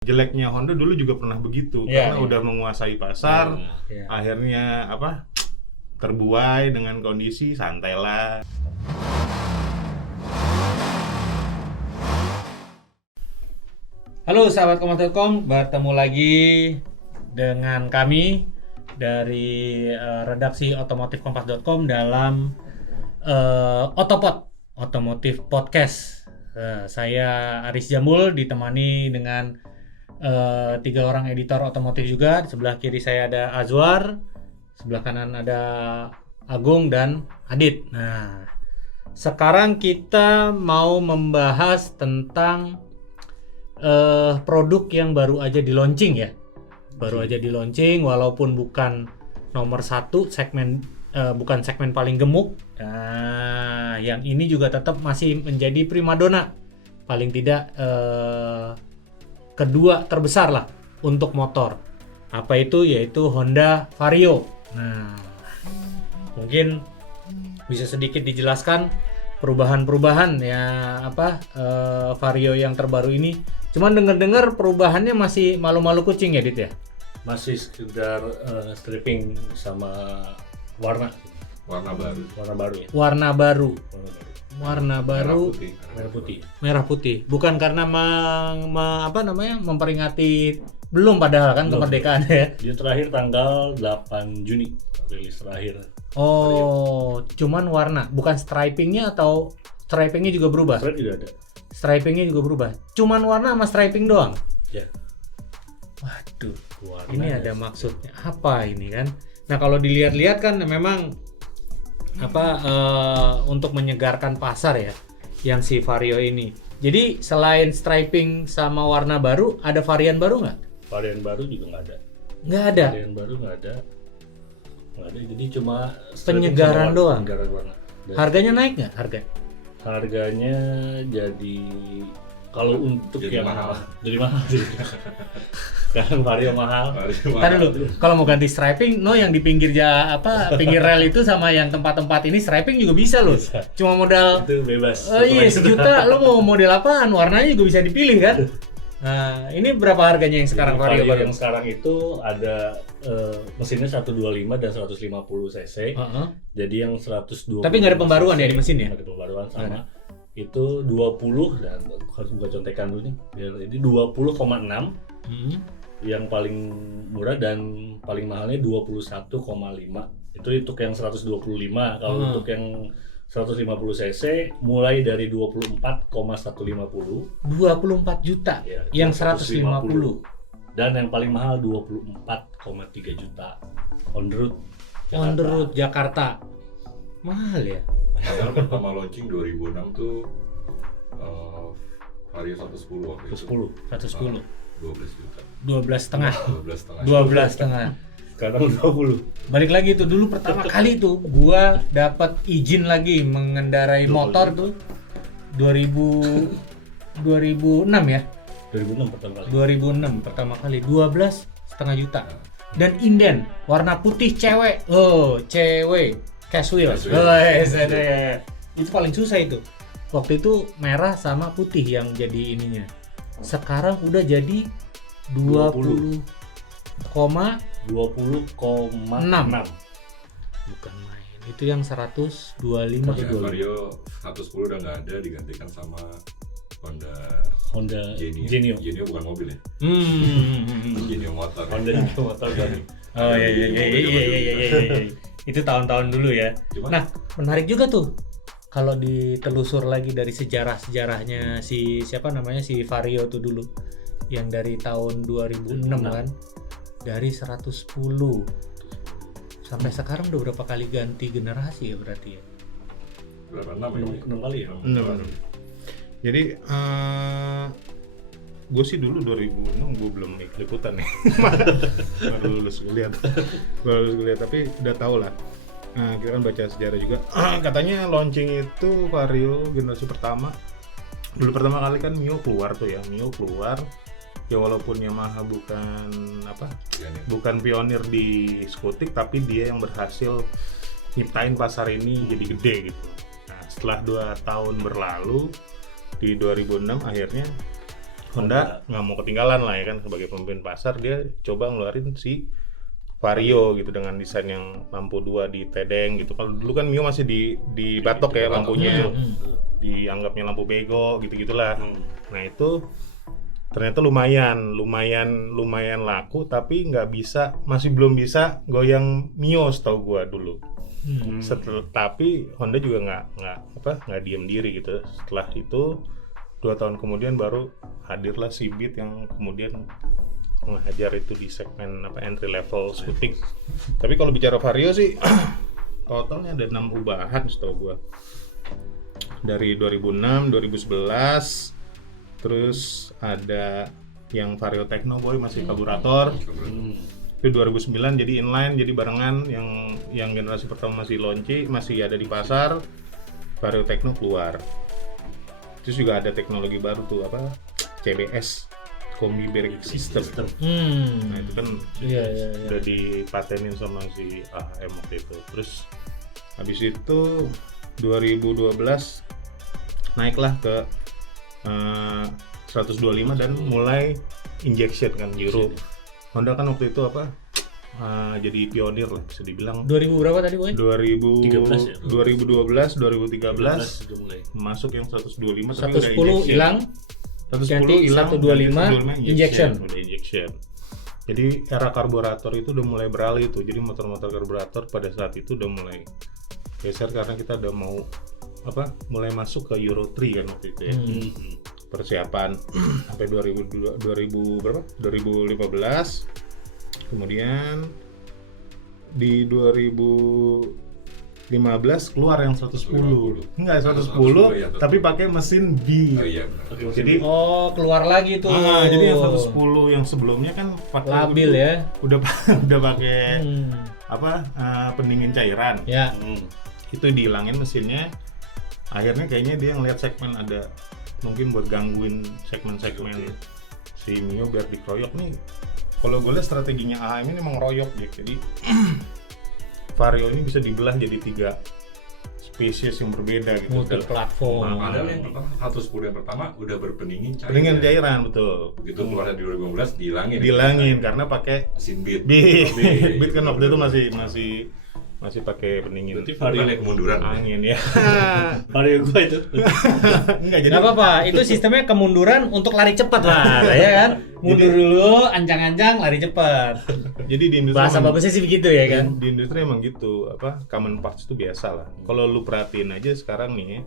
Jeleknya Honda dulu juga pernah begitu, karena udah menguasai pasar, akhirnya terbuai dengan kondisi santailah. Halo sahabat Kompas.com, bertemu lagi dengan kami dari redaksi otomotif Kompas.com dalam Otopod Otomotif Podcast. Saya Aris Jambul ditemani dengan 3 orang editor otomotif juga. Di sebelah kiri saya ada Azwar, sebelah kanan ada Agung dan Adit. Nah, sekarang kita mau membahas tentang produk yang baru aja di launching ya. Baru aja di launching walaupun bukan nomor 1 segmen, bukan segmen paling gemuk. Nah, yang ini juga tetap masih menjadi primadona. Paling tidak kedua terbesar lah untuk motor. Apa itu? Yaitu Honda Vario. Nah, mungkin bisa sedikit dijelaskan perubahan-perubahan ya Vario yang terbaru ini. Cuman dengar-dengar perubahannya masih malu-malu kucing ya, Dit ya? Masih sekedar stripping sama warna baru ya. Warna baru merah putih. Bukan karena memperingati belum padahal kan kemerdekaan ya. Dia terakhir tanggal 8 Juni rilis terakhir. Oh, cuman warna, bukan stripingnya atau stripingnya juga berubah? Stripe juga ada. Stripingnya juga berubah. Cuman warna sama striping doang. Ya. Waduh, Warna ini ada maksudnya apa ini kan? Nah, kalau dilihat-lihat kan memang untuk menyegarkan pasar ya, yang si Vario ini. Jadi selain striping sama warna baru, ada varian baru nggak? Varian baru juga nggak ada. Nggak ada. Varian baru nggak ada. Jadi cuma Penyegaran doang. Penyegaran warna. Harganya naik nggak? Harganya jadi kalau untuk jadi yang mahal. Jadi mahal sih. Sekarang Vario mahal. Tadi dulu, kalau mau ganti striping, yang di pinggir pinggir rel itu sama yang tempat-tempat ini striping juga bisa loh. Bisa. Cuma modal Itu bebas. iya 1 juta, lo mau model apaan? Warnanya juga bisa dipilih kan? Nah, ini berapa harganya yang sekarang Vario baru? Yang sekarang itu ada mesinnya 125 dan 150 cc. Jadi yang 120. Tapi nggak ada pembaruan ya di mesin ya? Nggak ada pembaruan sama. Itu 20 dan harus buka contekan dulu nih. Biar ini 20,6. Yang paling murah dan paling mahalnya 21,5. Itu untuk yang 125. Kalau untuk yang 150 cc mulai dari 24,150. 24 juta. Ya, Yang 150. Dan yang paling mahal 24,3 juta. On the road Jakarta. Mahal ya? Karena pertama launching 2006 tuh Vario 110 waktu itu. 110. 12 juta. 12,5. 12 12,5. setengah. Sekarang 20. Balik lagi tuh, dulu pertama kali tuh gua dapat izin lagi mengendarai motor tuh 2006 ya. 2006 pertama 2006 pertama kali kali. 12,5 juta. Dan inden warna putih cewek. Cewek cash wheel. Itu paling susah itu. Waktu itu merah sama putih yang jadi ininya. Sekarang udah jadi 20,6. 20,6. Bukan main. Itu yang 125 Ya, dulu. Vario 110 udah nggak ada, digantikan sama Honda Genio. Genio bukan mobil ya? Genio motor. Honda Genio motor kan. Oh iya. Itu tahun-tahun dulu ya. Nah, menarik juga tuh kalau ditelusur lagi dari sejarahnya si Vario tuh dulu yang dari tahun 2006 kan, dari 110 sampai sekarang udah berapa kali ganti generasi ya berarti ya? Berapa? 6 kali ya? 6. Jadi gue sih dulu 2006 gue belum liputan nih. baru lulus kuliah tapi udah tau lah. Nah, kita kan baca sejarah juga. Katanya launching itu Vario generasi pertama. Dulu pertama kali kan Mio keluar tuh ya. Ya walaupun Yamaha bukan pionir di skutik, tapi dia yang berhasil nyiptain pasar ini jadi gede gitu. Nah, setelah 2 tahun berlalu di 2006 akhirnya Honda nggak mau ketinggalan lah ya kan, sebagai pemimpin pasar dia coba ngeluarin si Vario gitu dengan desain yang lampu 2 di tedeng gitu. Kalau dulu kan Mio masih di batok ya lampunya, dianggapnya lampu bego gitu-gitulah. Nah itu ternyata lumayan laku, tapi masih belum bisa goyang Mio setahu gua dulu. Tapi Honda juga nggak diem diri gitu. Setelah itu 2 tahun kemudian baru hadirlah si Beat yang kemudian menghajar itu di segmen entry level skutik. Tapi kalau bicara Vario sih totalnya ada 6 ubahan setahu gua. Dari 2006, 2011, terus ada yang Vario Techno Boy masih karburator. Itu 2009 jadi inline, jadi barengan yang generasi pertama masih ada di pasar. Vario Techno keluar. Terus juga ada teknologi baru tuh CBS, Combi Brake System. Nah itu kan udah dipatenin sama si AHM waktu itu. Terus habis itu 2012 naiklah ke 125 dan mulai injection kan Euro. Honda kan waktu itu jadi pionir lah bisa dibilang. 2000 berapa tadi, Boy? 13 ya? 2012, 2013 mulai. masuk yang 125 tapi 110 hilang. 110 hilang, 125 injection. Udah injection. Jadi era karburator itu udah mulai beralih tuh. Jadi motor-motor karburator pada saat itu udah mulai geser karena kita udah mau mulai masuk ke Euro 3 kan waktu itu ya. Persiapan sampai 2015. Kemudian di 2015 keluar yang 110. Enggak 110 ya, tapi pakai mesin B. Oh iya benar. Jadi keluar lagi tuh. jadi yang 110 yang sebelumnya kan pakai labil ya. Udah pakai pendingin cairan. Ya. Itu dihilangin mesinnya. Akhirnya kayaknya dia ngeliat segmen ada mungkin buat gangguin segmen-segmen si Mio biar dikeroyok nih. Kalau gue lihat strateginya AHM ini emang ngeroyok ya. Jadi Vario ini bisa dibelah jadi 3 spesies yang berbeda gitu. Multi platform. Padahal yang pertama 110 yang pertama udah berpendingin cairan. Pendingin cairan betul. Begitu keluarnya di 2015 dihilangin. Dihilangin karena pakai mesin Beat. Beat kan waktu itu masih pakai pendingin. Berarti Vario kemunduran. Angin ya. Vario gua itu. Enggak jadi Gak apa-apa, itu sistemnya kemunduran untuk lari cepat lah, ya kan? Mundur dulu, ancang-ancang, lari cepat. Jadi di industri Bahasa bagusnya sih begitu ya kan? Di industri emang gitu, common parts itu biasa lah. Kalau lu perhatiin aja sekarang nih,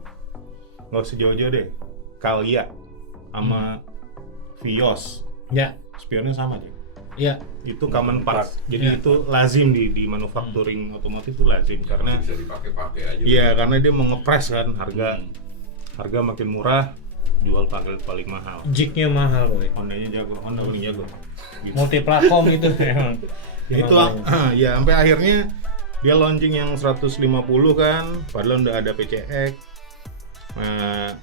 nggak usah jauh-jauh deh. Calya sama Vios, Ya, spionnya sama aja. ya. Itu common parts. Jadi Ya. itu lazim di manufacturing otomotif itu lazim karena bisa dipakai aja. iya karena dia mau ngepres kan harga makin murah jual paling mahal. Jignya mahal, Boy. Honda paling jago. Gitu. Multi platform itu emang. Itu ya sampai akhirnya dia launching yang 150 kan padahal udah ada PCX. Nah,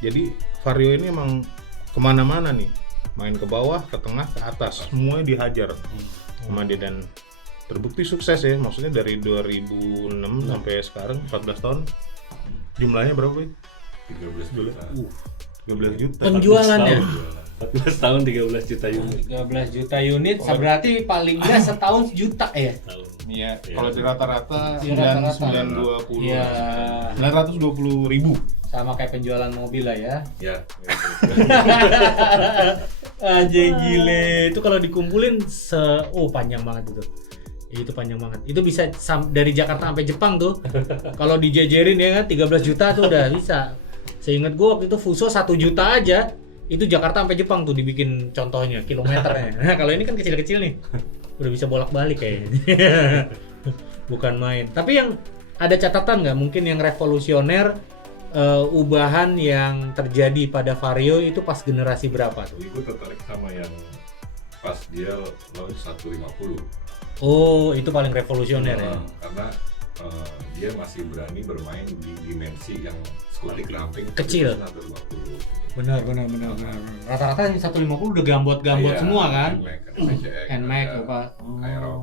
jadi Vario ini emang kemana-mana nih, main ke bawah, ke tengah, ke atas, semuanya dihajar sama dia dan terbukti sukses ya. Maksudnya dari 2006 sampai sekarang 14 tahun jumlahnya berapa ya? 13 juta. 13 juta. Penjualannya 14 tahun 13 juta unit. 13 juta unit, berarti paling nggak setahun juta ya? Iya, kalau di rata-rata Iya, rata-rata. 920. Iya. 920.000. Sama kayak penjualan mobil lah ya. Ya. Aja gile. Itu kalau dikumpulin panjang banget itu. Itu panjang banget. Itu bisa dari Jakarta sampai Jepang tuh. Kalau dijejerin ya kan 13 juta tuh udah bisa. Seingat gua waktu itu Fuso 1 juta aja. Itu Jakarta sampai Jepang tuh dibikin contohnya kilometernya. Nah, kalau ini kan kecil-kecil nih. Udah bisa bolak-balik kayaknya. Bukan main. Tapi yang ada catatan nggak mungkin yang revolusioner ubahan yang terjadi pada Vario itu pas generasi berapa tuh? Gue tertarik sama yang pas dia launch 150. Oh, itu paling revolusioner ya. Karena dia masih berani bermain di dimensi yang skutik ramping Kecil. 150. Benar. Rata-rata yang 150 udah gambot-gambot semua kan? NMAX, PCX, NMAX ada apa? Aero.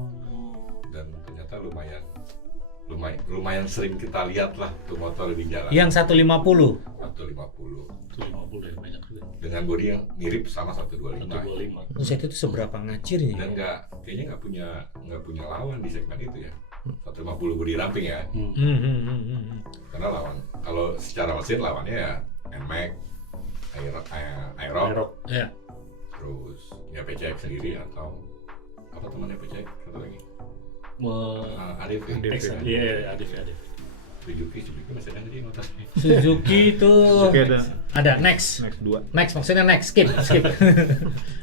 Dan ternyata lumayan lumayan sering kita lihat lah tuh motor di jalan. Yang 150. 150 150 ya banyak juga. dengan bodi yang mirip sama 125. 125. Buset, itu seberapa ngacirnya? Dan kayaknya nggak punya lawan di segmen itu ya. 150 bodi ramping ya. Karena lawan kalau secara mesin lawannya ya NMAX, Aerox, Ya. terus ya PCX sendiri atau apa temannya PCX satu lagi. Arif ya. Arif. Iya, Adif. Suzuki masih ada di motornya. Suzuki itu Suzuki ada Next. Next 2. Next maksudnya next skip.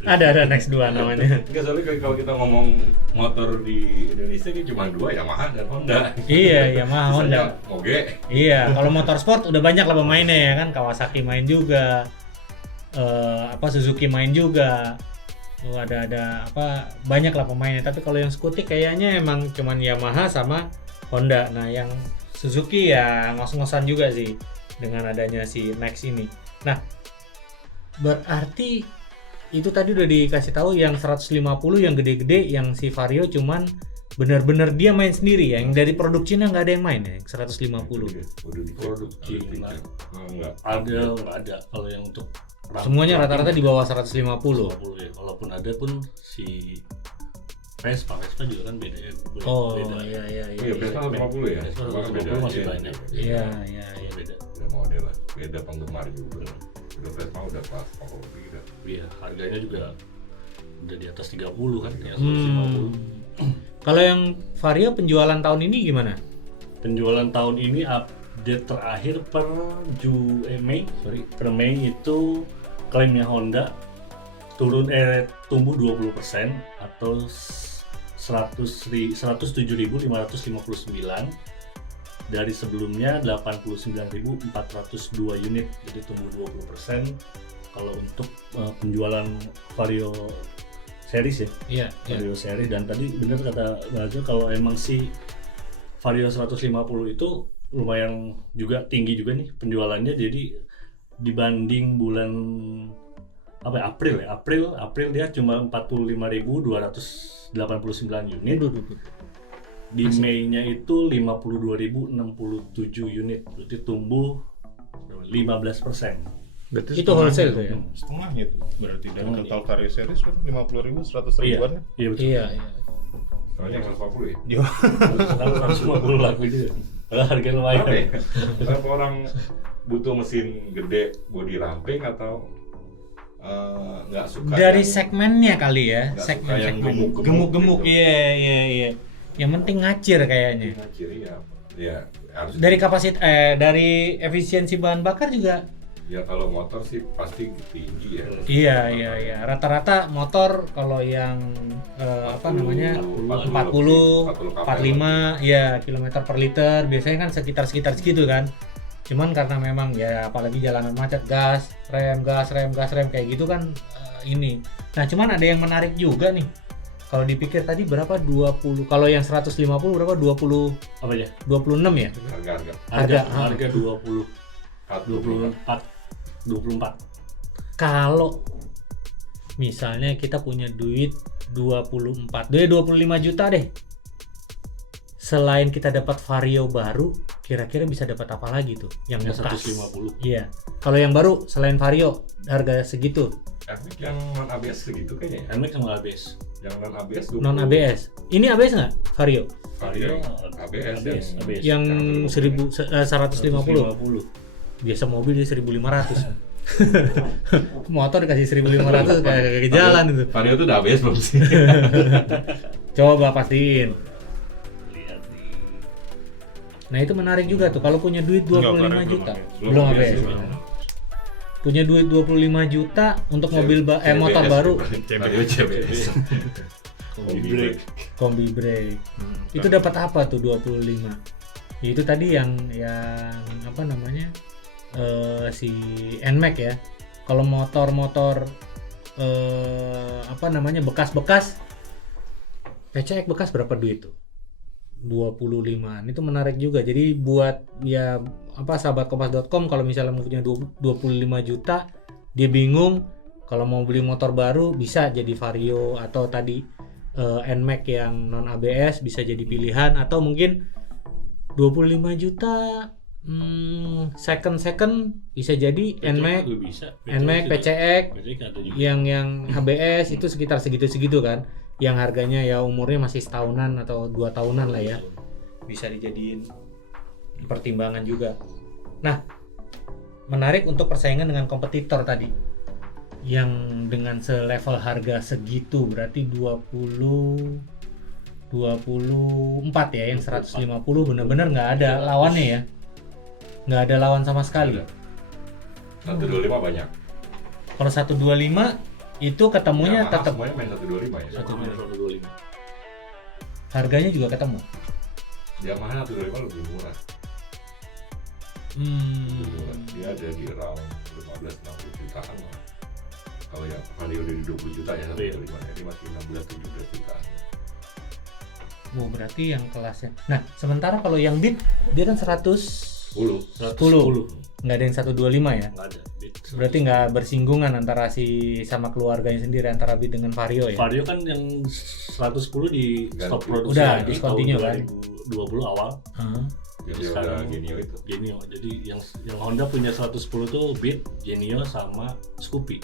ada Next 2 namanya. Enggak, soalnya kalau kita ngomong motor di Indonesia ini cuma 2, Yamaha dan Honda. Iya, Yamaha, Honda. Sisanya Moge. Iya, kalau motorsport udah banyak lah pemainnya ya kan, Kawasaki main juga. Suzuki main juga. Ada apa banyak lah pemainnya, tapi kalau yang skutik kayaknya emang cuman Yamaha sama Honda. Nah, yang Suzuki ya ngos-ngosan juga sih dengan adanya si Next ini. Nah, berarti itu tadi udah dikasih tahu yang 150 yang gede-gede, yang si Vario cuman bener-bener dia main sendiri ya, yang dari produk Cina nggak ada yang main ya, 150. Udah dicek. Produk Cina. Enggak. Ada kalau yang untuk Semuanya rata-rata di bawah 150. 150 ya. Kalaupun ada pun si Vespa juga kan beda ya. Oh beda. iya. Iya, Vespa 150 ya. Vespa Cuma 150 masih aja. banyak. Iya. Beda. Beda model lah, beda penggemar juga. Udah Vespa udah kelas Mobil gitu. Iya, harganya juga udah di atas 30 kan ya, 150. Kalau yang Vario penjualan tahun ini gimana? Penjualan tahun ini update terakhir per Mei itu klaimnya Honda tumbuh 20% atau 107.559 dari sebelumnya 89.402 unit, jadi tumbuh 20%. Kalau untuk penjualan Vario series ya, Iya. Vario series. Dan tadi benar kata Bajo kalau emang si Vario 150 itu lumayan juga tinggi juga nih penjualannya. Jadi dibanding bulan April dia cuma 45.289 unit. Di Mei-nya itu 52.067 unit, berarti tumbuh 15%. Berarti Itu wholesale tuh ya? Setengahnya tuh. Berarti dari Setengahnya. total Vario series 50.000, 100.000-an ya? Iya betul. Iya. Soalnya 150 ya. Yo. 150 laku juga. Harga lumayan. Apa ya? Kenapa orang butuh mesin gede bodi ramping atau nggak suka Dari yang- segmennya kali ya, nggak suka yang segmen gemuk-gemuk gitu. Iya. Yang penting ngacir kayaknya. Ciri ya harus Dari dari efisiensi bahan bakar juga. ya kalau motor sih pasti tinggi ya. Iya. Rata-rata motor kalau yang 40, 45 ya kilometer per liter biasanya kan sekitar segitu kan. Cuman karena memang ya apalagi jalanan macet, gas, rem kayak gitu kan ini. Nah, cuman ada yang menarik juga nih. Kalau dipikir tadi berapa 20. Kalau yang 150 berapa 20 Apa ya? 26 ya? Harga 24. Kalau misalnya kita punya duit 25 juta deh. Selain kita dapat Vario baru, kira-kira bisa dapat apa lagi tuh? Yang bekas. 150. Iya. Kalau yang baru selain Vario harga segitu. Efek yang non ABS segitu kayaknya ya. NMAX sama ABS. Yang non ABS Non ABS. Ini ABS nggak Vario? Vario ABS Yang 150. 150. Biasa mobil dia 1.500. Motor dikasih 1.500 kayak ke jalan itu. Vario tuh udah ABS belum sih? Coba pastiin. Lihat nih. Nah, itu menarik juga tuh kalau punya duit 25 juta. Belum ABS. Punya duit 25 juta untuk mobil motor baru, Vario CBS. kombi brake. Itu dapat apa tuh 25? Itu tadi yang apa namanya? Si NMAX ya. Kalau motor-motor bekas-bekas PCX bekas berapa duit tuh? 25-an. Itu menarik juga. Jadi buat ya sahabat kompas.com kalau misalnya mau punya 25 juta, dia bingung kalau mau beli motor baru bisa jadi Vario atau tadi NMAX yang non ABS bisa jadi pilihan, atau mungkin 25 juta second bisa jadi NMAX, juga bisa. NMAX, PCX PCX ada juga. yang HBS itu sekitar segitu-segitu kan, yang harganya ya umurnya masih setahunan atau 2 tahunan lah ya, bisa dijadiin pertimbangan juga. Nah, menarik untuk persaingan dengan kompetitor tadi yang dengan selevel harga segitu, berarti 24 ya, yang 150 bener-bener nggak ada lawannya ya, nggak ada lawan sama sekali. 125 banyak. Kalau 125 itu ketemunya Yamaha tetap semuanya main 125 ya. 125. harganya juga ketemu. Yamaha 125 lebih murah. Lebih murah. Dia ada di around 15-16 jutaan lah. Kalau yang Vario udah di 20 juta ya 125 ya, ini masih 16-17 jutaan. Oh, berarti yang kelasnya. Nah, sementara kalau yang Beat dia kan 110. 110. Nggak ada yang 125 ya. Nggak ada. Berarti nggak bersinggungan antara si sama keluarganya sendiri, antara Beat dengan Vario ya. Vario kan yang 110 di stop Ganti. produksi Udah, di discontinue tahun kan? 2020 awal. Yang dia Sekarang udah Genio itu. Genio. Jadi yang Honda punya 110 tuh Beat, Genio sama Scoopy.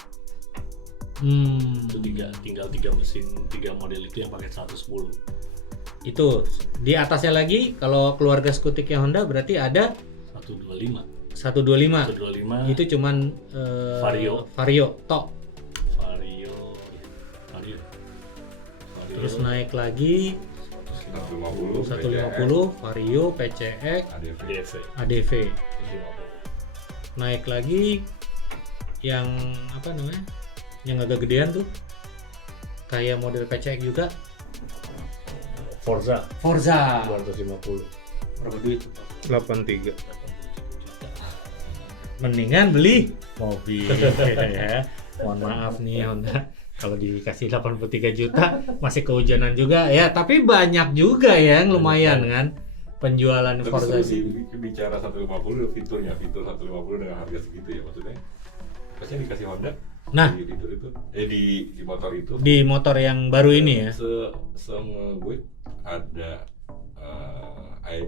Itu tinggal 3 mesin, 3 model itu yang pakai 110. Itu di atasnya lagi kalau keluarga skutiknya Honda berarti ada 125. 125. 125 Itu cuman Vario tok. Vario. Terus naik lagi 150, 150 Vario, PCX, DV. ADV. Naik lagi yang apa namanya? Yang agak gedean tuh. Kayak model PCX juga. Forza 250. Berapa duit? 83. Mendingan beli mobil ya. Mohon maaf nih Honda, kalau dikasih 83 juta masih kehujanan juga ya, tapi banyak juga ya yang lumayan kan penjualan Tapi Forza seru sih bicara 150 fitur 150 dengan harga segitu ya, maksudnya pasti dikasih Honda. Nah, di fitur itu di motor itu di motor yang baru ini ya. gue ada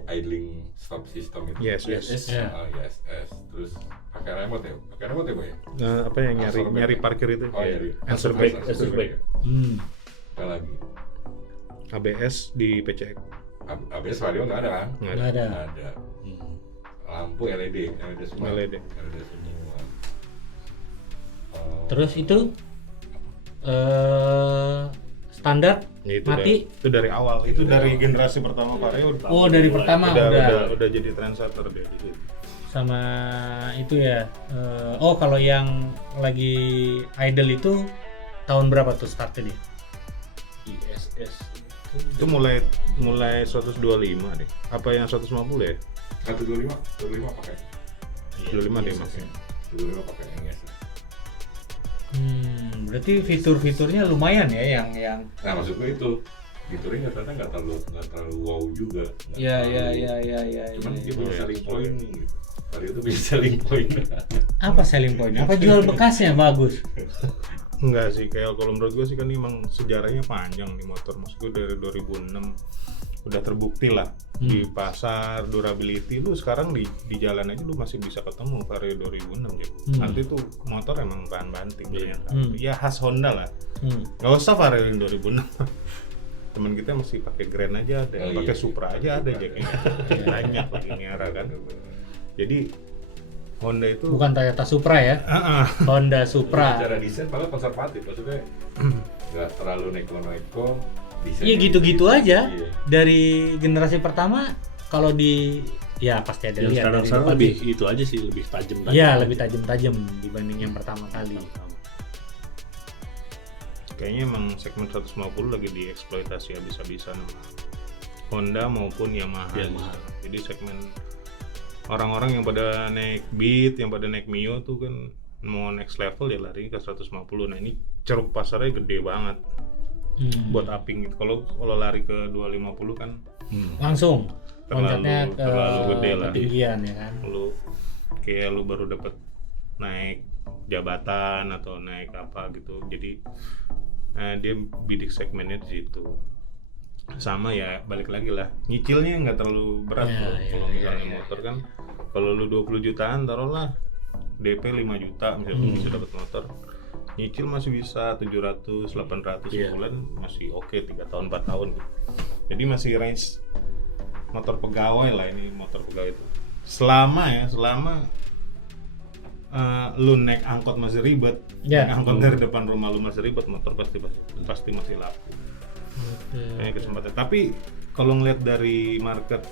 idling stop system itu. Yes. Ya. Yes. Terus pakai remote ya, Boy? Nah, apa yang Answer back. nyari parkir itu? Oh iya. Answer back. Answer back. Apa lagi? ABS di PCX. ABS Vario nggak ada kan? Nggak Nggak ada. Nggak ada. Lampu LED semua. LED. semua. Terus itu standar Ya, itu mati. Itu dari awal. Itu dari generasi pertama Vario. Oh, dari pertama Udah jadi trendsetter dia di situ. sama itu ya. Oh, kalau yang lagi idle itu tahun berapa tuh startnya dia? ISS Itu mulai 125 deh. Apa yang 150 ya? 125 pakai. 25 deh maksudnya. 125 pakai yang yes. Berarti fitur-fiturnya lumayan ya yang Nah maksud gue itu fiturnya ternyata nggak terlalu wow juga. ya. Cuman dia punya selling point nih. Gitu. Vario itu punya selling point. Apa selling point? Apa jual bekasnya bagus? Enggak sih, kayak kalau menurut gue sih kan emang sejarahnya panjang nih motor. Maksud gue dari 2006 udah terbukti lah di pasar durability. Lu sekarang di jalan aja lu masih bisa ketemu Vario 2006 gitu. Nanti tuh motor emang bahan banting ternyata. Ya khas Honda lah. Nggak usah Vario yang 2006. Temen kita masih pakai Grand aja ada, pakai Supra aja ada jacknya. Banyak lagi Niara kan. Jadi Honda itu Bukan Toyota Supra ya? Honda Supra. Secara desain malah konservatif, maksudnya nggak terlalu neko-neko. Iya gitu-gitu aja. Iya. Dari generasi pertama kalau di ya pasti ada yang lihat dari sekarang depan. lebih itu aja sih, lebih tajam. Iya, lebih tajam-tajam dibanding yang pertama kali. kayaknya emang segmen 150 lagi dieksploitasi habis-habisan sama Honda maupun Yamaha. Jadi segmen orang-orang yang pada naik Beat, yang pada naik Mio tuh kan mau next level ya lari ke 150. Nah ini ceruk pasarnya gede banget buat upping gitu. Kalau lari ke 250 kan langsung loncatnya ke terlalu gede lah. ketinggian ya kan. Lu baru dapat naik jabatan atau naik apa gitu. Jadi dia bidik segmennya di situ. sama ya balik lagi lah, nyicilnya nggak terlalu berat Ya, tuh. ya, Kalau ya, misalnya ya, motor kan, kalau lu 20 jutaan taruhlah DP 5 juta misalnya bisa dapat motor, nyicil masih bisa 700 800 sebulan, masih oke 3 tahun 4 tahun gitu. Jadi masih range motor pegawai lah, ini motor pegawai itu. Selama lu naik angkot masih ribet, naik angkot dari depan rumah lu masih ribet, motor pasti masih laku. Ini kesempatan. Tapi kalau ngeliat dari market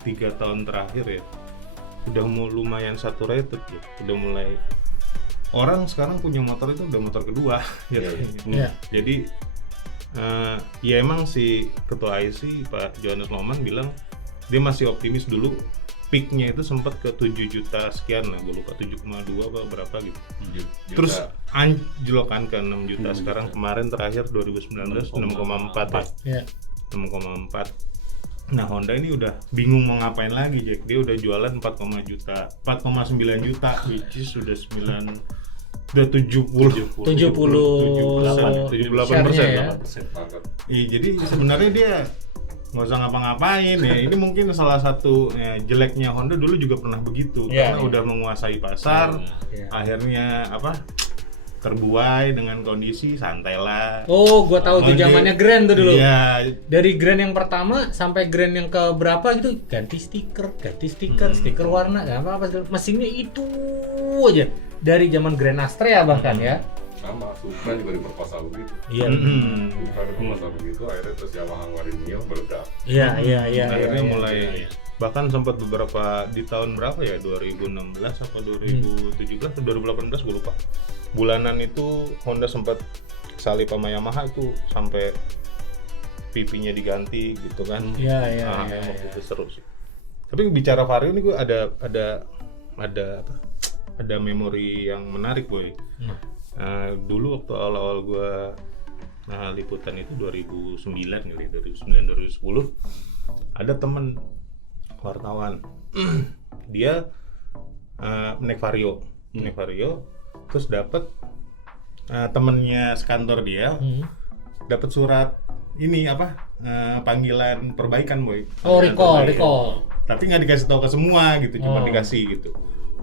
3 tahun terakhir ya, udah lumayan saturated ya. Udah mulai orang sekarang punya motor itu udah motor kedua. Iya. Jadi ya emang si ketua IC Pak Johannes Loman bilang dia masih optimis dulu. Peaknya itu sempat ke 7 juta sekian lah, gue lupa 7,2 apa berapa gitu. Terus anjlok kan ke 6 juta. Sekarang kemarin terakhir 2019 6,4 ya. 6,4. Nah, Honda ini udah bingung mau ngapain lagi, Jack. Dia udah jualan 4,9 juta, which is sudah 78% ya. Iya, jadi sebenarnya dia nggak usah ngapa-ngapain ya. Ini mungkin salah satu ya, jeleknya Honda dulu juga pernah begitu, karena udah menguasai pasar, akhirnya terbuai dengan kondisi santai lah. Oh, gua tahu tuh zamannya Grand tuh dulu. Iya. Dari Grand yang pertama sampai Grand yang ke berapa gitu ganti stiker, stiker warna, nggak apa-apa. Mesinnya itu aja dari zaman Grand Astrea bahkan ya. Sama, Supra juga diperkosa begitu. Iya. Supra diperkosa begitu, akhirnya terus Yamaha ngeluarin Mio meledak. Iya. Akhirnya mulai bahkan sempat beberapa di tahun berapa ya, 2016 apa 2017 atau 2018 gue lupa. Bulanan itu Honda sempat salip sama Yamaha itu sampai pipinya diganti gitu kan. Iya. Waktu itu seru sih. Tapi bicara Vario ini gue ada memori yang menarik, boy. Dulu waktu awal-awal gue liputan itu 2009 kali, 2010 ada temen wartawan dia naik Vario, terus dapat temennya sekantor dia dapat surat ini panggilan perbaikan, boy. Oh, recall. Tapi nggak dikasih tahu ke semua gitu, cuma dikasih gitu.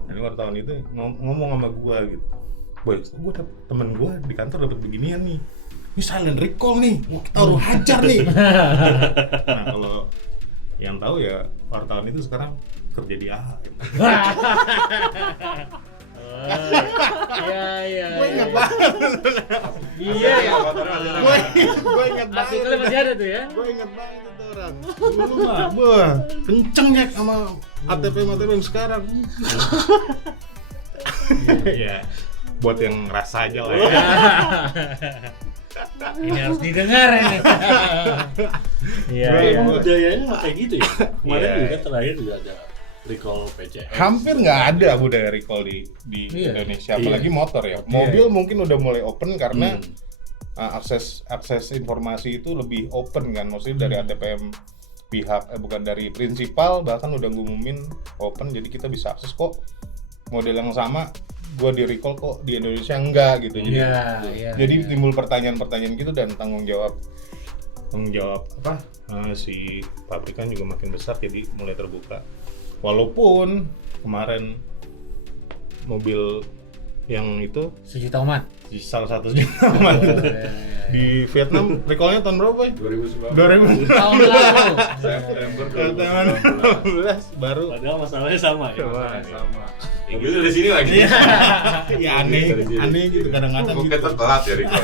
Dan wartawan itu ngomong sama gue gitu, boy, gue temen gue di kantor dapat beginian nih, ini silent recall nih, kita harus hajar nih. Nah, kalau yang tahu ya wartawan itu sekarang kerja di AHA. Iya. Gue ingat banget. Iya. Gue ingat banget. Artikelnya masih ada tuh ya. Gue ingat banget itu orang. Dulu mah, kenceng ya sama ATP yang sekarang. Iya. Buat yang ngerasa aja lah ya. Ini harus didengar ini. Iya. Budayanya nggak kayak gitu ya. Kemarin juga terakhir juga ada recall PCX. Hampir nggak ada budaya recall di Indonesia, apalagi motor ya. Mobil mungkin udah mulai open karena akses informasi itu lebih open kan, maksudnya dari ATPM pihak bukan dari prinsipal, bahkan udah ngumumin open, jadi kita bisa akses kok model yang sama. Gua di recall kok di Indonesia enggak gitu. Jadi timbul pertanyaan-pertanyaan gitu, dan tanggung jawab si pabrikan juga makin besar, jadi mulai terbuka. Walaupun kemarin mobil yang itu sejuta umat, salah satu sejuta umat di Vietnam, recallnya tahun berapa ya? 2019. tahun lalu. September 2019 baru. Padahal masalahnya sama ya. Sama. Mobil dari sini lagi. Ya aneh gitu kadang-kadang. Mungkin Gitu. telat ya recall.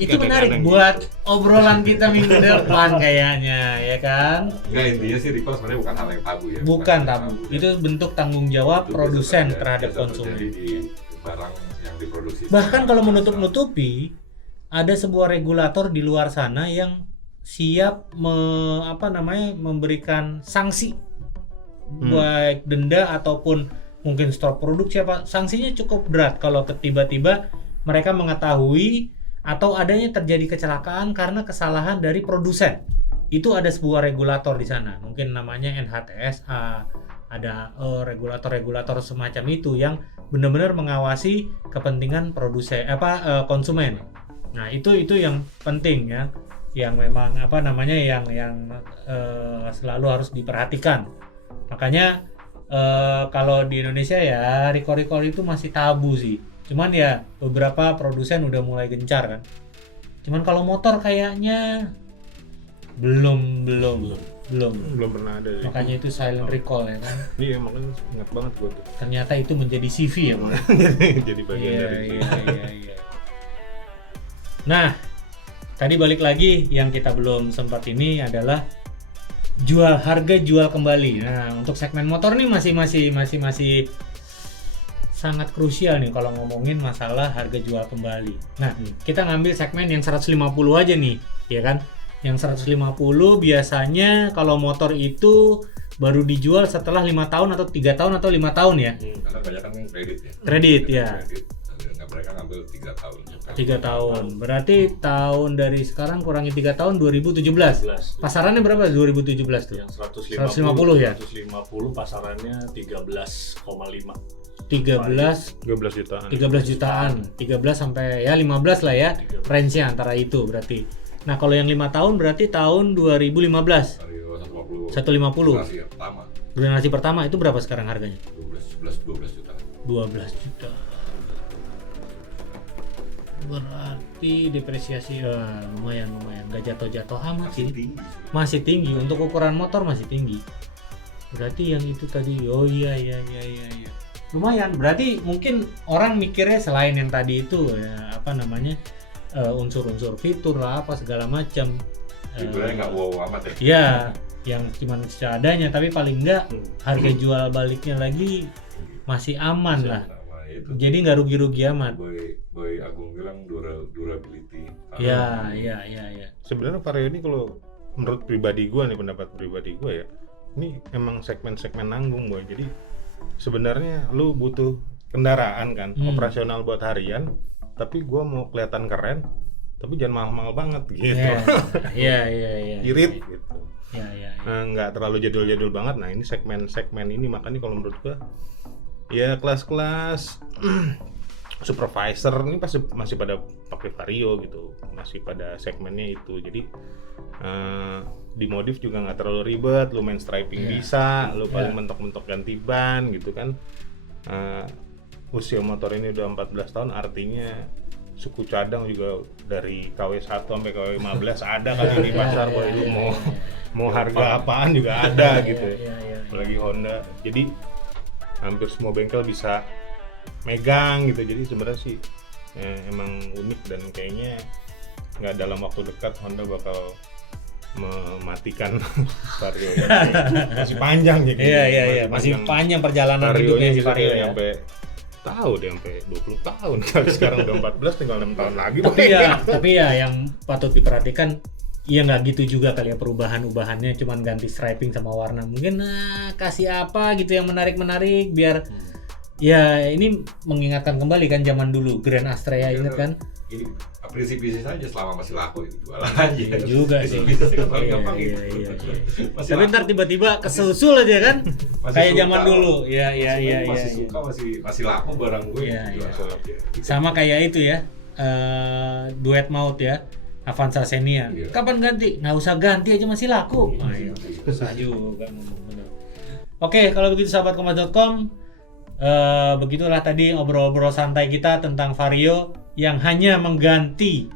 Itu menarik buat obrolan kita minggu depan kayaknya, ya kan? Enggak, intinya sih recall sebenarnya bukan hal yang tabu ya. Bukan tabu. Itu bentuk tanggung jawab Itu produsen biasa terhadap terjadi konsumen. di barang yang diproduksi. Bahkan kalau menutup-nutupi, ada sebuah regulator di luar sana yang siap memberikan sanksi, baik denda ataupun mungkin stop produksi. Sanksinya cukup berat kalau tiba-tiba mereka mengetahui atau adanya terjadi kecelakaan karena kesalahan dari produsen. Itu ada sebuah regulator di sana, mungkin namanya NHTSA, ada regulator-regulator semacam itu yang benar-benar mengawasi kepentingan konsumen. Nah, itu yang penting ya. memang apa namanya yang selalu harus diperhatikan. Makanya kalau di Indonesia ya recall itu masih tabu sih. Cuman ya beberapa produsen udah mulai gencar kan. Cuman kalau motor kayaknya belum pernah ada deh. Makanya itu silent recall ya kan. Iya, makanya ingat banget gue tuh. Ternyata itu menjadi CV ya, Bang. Jadi bagian dari Iya. Nah, tadi balik lagi yang kita belum sempat ini adalah harga jual kembali. Nah, untuk segmen motor nih masih sangat krusial nih kalau ngomongin masalah harga jual kembali. Nah, kita ngambil segmen yang 150 aja nih, ya kan? Yang 150 biasanya kalau motor itu baru dijual setelah 5 tahun atau 3 tahun atau 5 tahun ya. Karena banyak kan kredit ya. Kredit ya. Mereka ngambil 3 tahun. 3 tahun. Berarti tahun dari sekarang kurangi 3 tahun 2017. 17. Pasarannya berapa 2017 tuh? Yang 150 ya? 150 pasarannya 13,5. 13 jutaan. 13 jutaan. 13 sampai ya 15 lah ya. Range-nya antara itu berarti. Nah, kalau yang 5 tahun berarti tahun 2015. 150. Generasi pertama itu berapa sekarang harganya? 12 juta. 12 juta. Berarti depresiasi lumayan nggak jatuh amat sih. Masih tinggi untuk ukuran motor, masih tinggi. Berarti yang itu tadi iya. Lumayan. Berarti mungkin orang mikirnya selain yang tadi itu ya apa namanya unsur-unsur fitur lah apa segala macam. Sebenarnya nggak wow amat ya. Iya, yang cuman seadanya tapi paling enggak harga jual baliknya lagi masih aman lah. Itu. Jadi nggak rugi-rugi amat. Boy Agung bilang durability. Iya. Sebenarnya Vario ini kalau menurut pendapat pribadi gue ya, ini emang segmen nanggung boy. Jadi sebenarnya lu butuh kendaraan kan, operasional buat harian, tapi gue mau kelihatan keren, tapi jangan mahal-mahal banget gitu. Iya. Irit gitu. Iya. Nggak terlalu jadul-jadul banget. Nah ini segmen ini makanya kalau menurut gue ya kelas-kelas supervisor ini pasti masih pada pakai Vario gitu, masih pada segmennya itu. Jadi dimodif juga nggak terlalu ribet, lu main striping bisa, lu paling mentok-mentok ganti ban gitu kan. Usia motor ini udah 14 tahun, artinya suku cadang juga dari KW1 sampai KW15 ada kan di pasar. Boy lu mau harga apaan juga ada gitu. Apalagi Honda. Jadi hampir semua bengkel bisa megang gitu. Jadi sebenarnya sih emang unik dan kayaknya nggak dalam waktu dekat Honda bakal mematikan Vario ya. Masih panjang ya. Iya. Masih panjang perjalanan hidupnya si Vario ya. Sampai 20 tahun. Sekarang udah 14, tinggal 6 tahun lagi. Tapi ya yang patut diperhatikan ya nggak gitu juga kali ya perubahan-ubahannya, cuman ganti striping sama warna. Mungkin kasih apa gitu yang menarik biar ya ini mengingatkan kembali kan zaman dulu Grand Astrea, ingat kan? Ini prinsip-prinsip saja selama masih laku itu jualan aja. Iya juga sih. Iya. Tapi ntar tiba-tiba kesusul aja kan? Kayak zaman dulu. Iya. Masih suka, masih laku barang gue. Iya. Jualan aja. Sama kayak itu ya. Duet maut ya. Avanza Xenia. Iya. Kapan ganti? Nggak usah ganti aja masih laku. Ayo. Susah juga bener. Oke, kalau begitu sahabat kompas.com, begitulah tadi obrol-obrol santai kita tentang Vario yang hanya mengganti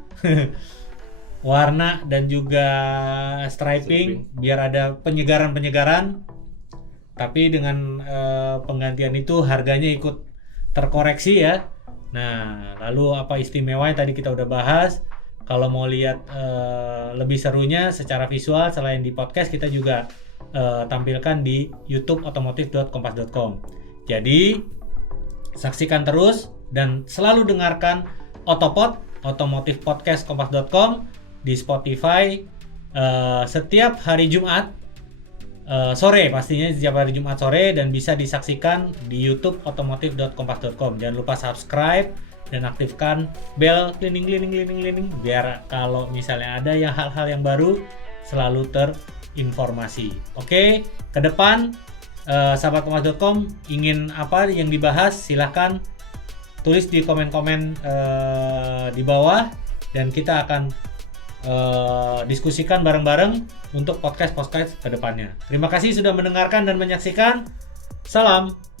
warna dan juga striping biar ada penyegaran. Tapi dengan penggantian itu harganya ikut terkoreksi ya. Nah, lalu apa istimewanya tadi kita udah bahas. Kalau mau lihat lebih serunya secara visual selain di podcast, kita juga tampilkan di YouTube otomotif.kompas.com. Jadi saksikan terus dan selalu dengarkan Otopod, Otomotif Podcast Kompas.com di Spotify setiap hari Jumat sore, pastinya setiap hari Jumat sore, dan bisa disaksikan di YouTube otomotif.kompas.com. Jangan lupa subscribe dan aktifkan bel keliling biar kalau misalnya ada yang hal-hal yang baru selalu terinformasi. Oke, ke depan sahabat kompas.com ingin apa yang dibahas, silahkan tulis di komen-komen di bawah dan kita akan diskusikan bareng-bareng untuk podcast kedepannya. Terima kasih sudah mendengarkan dan menyaksikan. Salam.